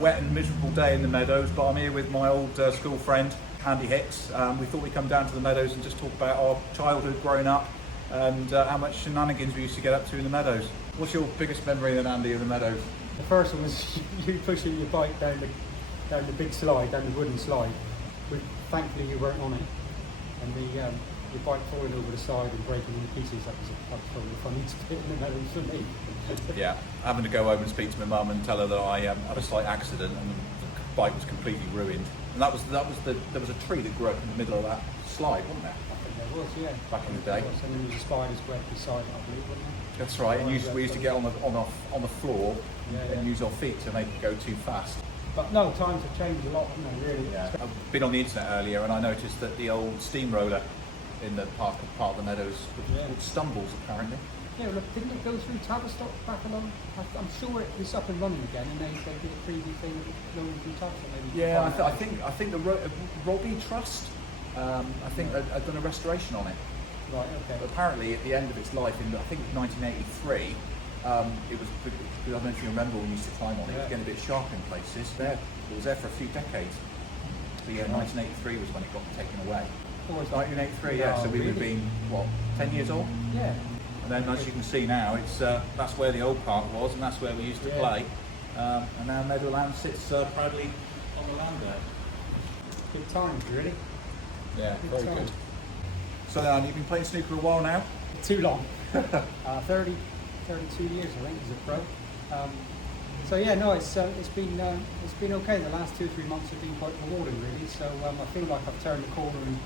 wet and miserable day in the Meadows, but I'm here with my old school friend, Andy Hicks. We thought we'd come down to the Meadows and just talk about our childhood growing up and how much shenanigans we used to get up to in the Meadows. What's your biggest memory then, Andy, of the Meadows? The first one was you pushing your bike down the big slide, down the wooden slide. Thankfully you weren't on it, and your bike falling over the side and breaking into pieces. That was probably the funniest bit in the Meadows for me. Yeah, having to go home and speak to my mum and tell her that I had a slight accident and the bike was completely ruined. And there was a tree that grew up in the middle of that slide, wasn't there? I think there was, yeah. Back in the day. And then there was a spider's web beside it, I believe, wasn't there? That's right. And we used to get on the floor and use our feet to make it go too fast. But no, times have changed a lot, haven't they, really? Yeah. I've been on the internet earlier and I noticed that the old steamroller in the part of the Meadows was called Stumbles, apparently. Yeah, look, didn't it go through Tavistock back along? I'm sure it was up and running again, and they did a preview thing going through Tavistock. Maybe. Yeah, I think the Robbie Trust, I think had done a restoration on it. Right. Okay. But apparently, at the end of its life, in I think 1983, it was. I don't know if you remember when we used to climb on it. It was getting a bit sharp in places. It was there for a few decades. But yeah, 1983 was when it got taken away. 1983, yeah. So we would have been, what, 10 years old? Yeah. And then, as you can see now, it's that's where the old park was, and that's where we used to play. And now Meadowland sits proudly on the land there. Good times, really. Yeah, very good. So now, you've been playing snooker a while now? Too long. 32 years, I think, as a pro. So yeah, no, it's been okay. The last 2 or 3 months have been quite rewarding, really. So I feel like I've turned the corner and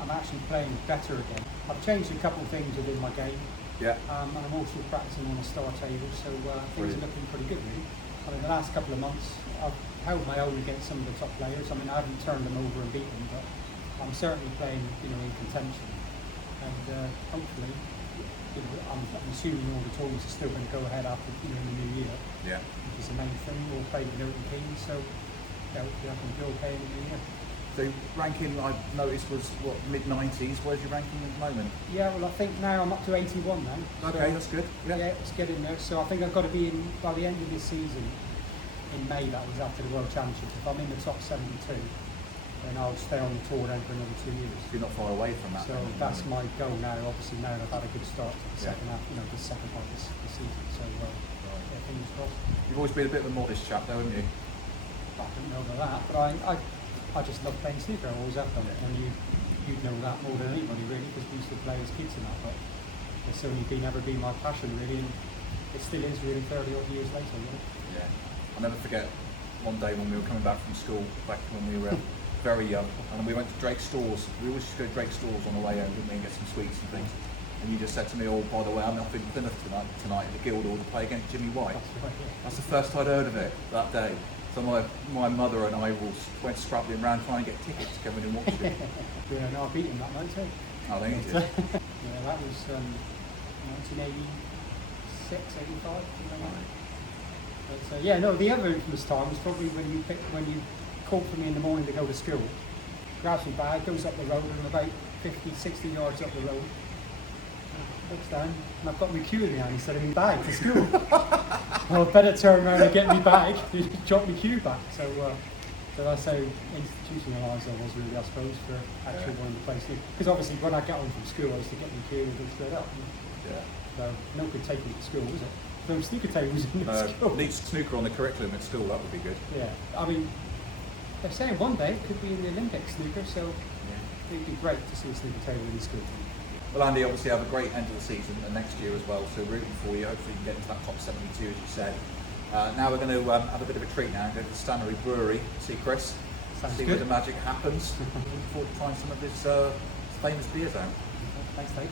I'm actually playing better again. I've changed a couple of things within my game. Yeah. And I'm also practicing on a star table, so things are looking pretty good, really. I mean, the last couple of months I've held my own against some of the top players. I mean, I haven't turned them over and beaten them, but I'm certainly playing, in contention. And hopefully, I'm assuming all the tournaments are still going to go ahead after in the new year. Yeah. Which is the main thing. We'll play with Milton Keynes, so hopefully I can be okay in the new year. So ranking, I've noticed, was what, mid-90s. Where's your ranking at the moment? Yeah, well, I think now I'm up to 81 now. Okay, that's good. Yeah, it's getting there. So I think I've got to be in by the end of this season. In May, that was after the World Championships. If I'm in the top 72, then I'll stay on the tour then for another 2 years. So you're not far away from that. So that's my goal now. Obviously, now I've had a good start to the second half, the second part of this season. So fingers crossed. You've always been a bit of a modest chap, though, haven't you? I don't know about that, but I just love playing snooker. I always have done it, and you'd know that more than anybody, really, because we used to play as kids and that. But it's only ever been my passion, really, and it still is, really, 30 odd years later. Really. Yeah, I'll never forget one day when we were coming back from school, back when we were very young, and we went to Drake's Stores. We always used to go to Drake's Stores on the way home, didn't we, and get some sweets and things. And you just said to me, "Oh, by the way, I'm up in Plymouth tonight at the Guildhall to play against Jimmy White." That's right, yeah. That's the first I'd heard of it that day. So my mother and I went scrabbling around trying to get tickets to come in and watch it. Yeah, no, I beat him that night too. I think you did. Yeah, that was 1986, 85, something like that. But no, the other infamous time was probably when you called for me in the morning to go to school. Grabs my bag, goes up the road, and about 50, 60 yards up the road, looks down, and I've got my cue in my hand instead of my bag for school. Well, I better turn around and get my bag, drop my cue back. So that's how institutionalised I was, really, I suppose, for actually wanting to play snooker. Because obviously when I got home from school, I used to get my cue and go straight up. Yeah. So no good taking it to school, was it? No snooker tables in the school. Needs snooker on the curriculum at school, that would be good. Yeah, I mean, they're saying one day it could be in the Olympics, snooker, so it'd be great to see a snooker table in the school. Well, Andy, obviously have a great end of the season and next year as well, so rooting for you. Hopefully you can get into that top 72, as you said. Now we're going to have a bit of a treat now and go to the Stanley Brewery, see Chris, see where the magic happens. Looking forward to trying some of his famous beers out. Thanks, Dave.